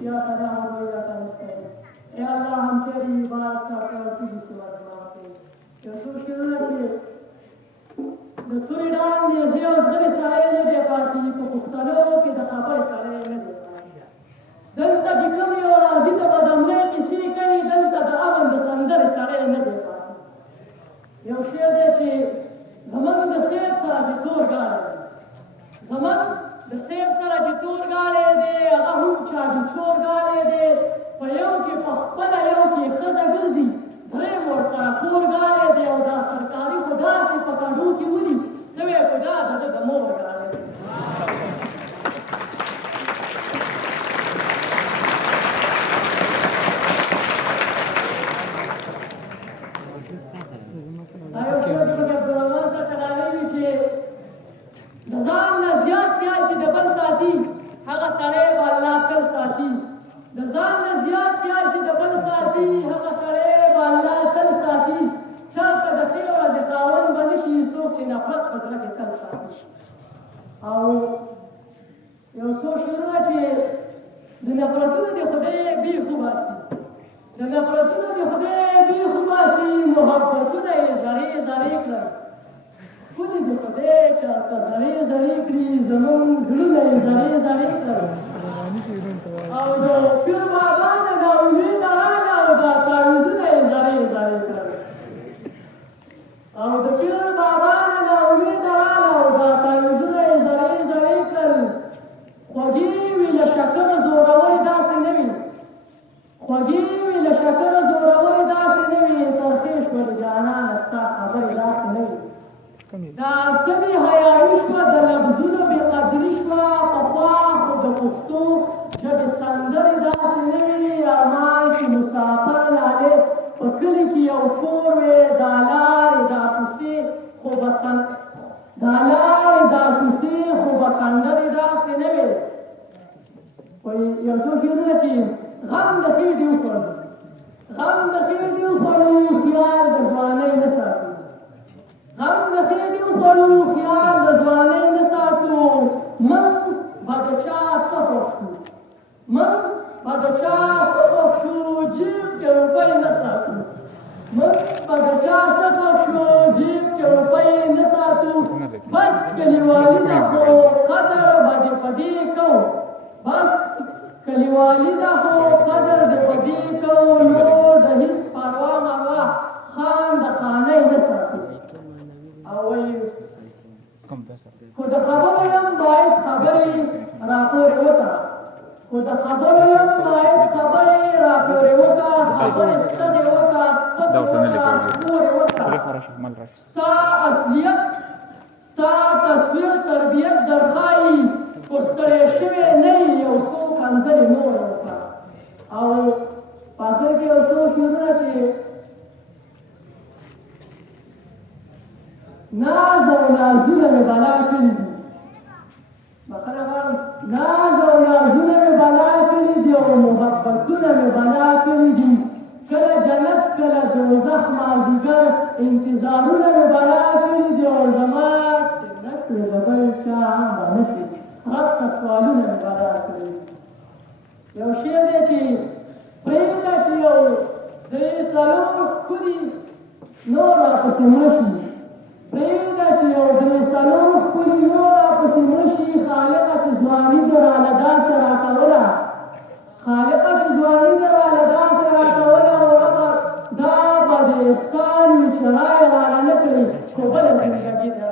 इय्याक नअबुदु व इय्याक नस्तईन। ए अल्लाह हम तेरी इबादत करते हैं और तुझी सिवा मांगते हैं। यीशु शिरों के د تورې ډال نیزې او زغرې سړی نه دی پاتې په پښتنو کې د خبرې سړی نه دی پاتې دلته چې کوم یو راځي د بدمنۍ کیسې کوي دلته د امن د سندرې سړی نه دی پاتې یو شعر دی چې زموږ د سیف سره چې تور ګاډی دی زموږ د سیف سره چې تور ګاډی دی هغه هم چا چې چور ګاډی دی په یو کې په خپله یو کې ښځه ګرځي درېیم ورسره کور ګاډی دی او دا سرکاري خو داسې په کډو کې ولي ته وایې خو دا د ده د مور ګاډی دی دا یو شعر دی پکې عبدالرحمن صاحب ټلالی وي چې د ځان نه زیات خیال چې د بل ساتي هغه سړی به الله تل ساتي د ځان نه زیات خیال چې د بل ساتي هغه سړی به الله تل ساتي چاته د ښې ورځې خاوند به نه شي څوک چې نفرت په زړه کې تل ساتي او یو څو شعرونه چې د نفرتونو د خدای بیخ وباسي د نفرتونو د خدای بیخ وباسي محبتونه یې زرې زرې کړل ښکلي د خدای چاته زرې زرې کړي زموږ زړونه یې زرې زرې کړل او د پیر بابا نه د امیده راغله او دا تعویضونه یې زرې زرې کړل او د پیر بابا نه د امیده راغله او دا تعویضونه یې زرې زرې کړل خوږې وي له شکره زورورې داسې نه وي خوږې وي له شکره زورورې داسې نه وي ترخې شوه د جانانه ستا خبرې داسې نه وي دا سمې حیایي شوه د لفظونو بې قدري شوه پخوا خو د پښتو ژبې سندرې داسې نه وي ارمان چې مسافر لالې په کلي کې یو کور وې دا لارې دا کوڅې خو به دا لارې دا کوڅې خو به کنډرې داسې نه وې وایي یو څو شعرونه چې غم د خېټې وخوړو غم د خېټې وخوړو خیال د ځوانۍ نه ساتو غم د خېټې وخوړو خیال د ځوانۍ نه ساتو موږ به د چا څه خوښ شو موږ به د چا څه خوښ شو جیب کې روپۍ نه ساتو موږ به د چا څه خوښ شو جیب کې روپۍ نه ساتو بس کلیوالي ده خو قدر به دې په دې کوو بس کلیوالي ده خو قدر دې په دې کوو نور د هېڅ پروا مروا خان د خانۍ نه ساتو او وایي خو د خبرو یم باید خبرې راپورې وکړه خو د خبرو یم باید خبرې راپورې وکړه خبرې ستغې وکړه سپکې وکړه سپورې وکړه ستا اصلیت ستا تصویر تربیت درښایي خو ستړی شوی نه یې یو څو کنځلې نور وکړه او په اخر کې یو څو شعرونه چې ناز او نازونه مې بلا کړي دي بخښنه غواړم ناز او نازونه مې بلا کړي دي او محبتونه مې بلا کړي دي کله جنت کله دوزخ مازدیګر انتظارونه مې بلا کړي دي او زما نه کړې د بل چا هم به نه شي رب ته سوالونه مې بلا کړي دي یو شعر دی چې پرېږده چې یو درې څلور ښکلي نور راپسې مړه شي پرېږده چې یو درې څلور ښکلي نور راپسې مړه شي خالقه چې ځواني دې راله داسې راکوله خالقه چې ځواني دې راله داسې راکوله او ربه دا به د احسان وي چې رایې راله نه کړي خو بله زندګي دې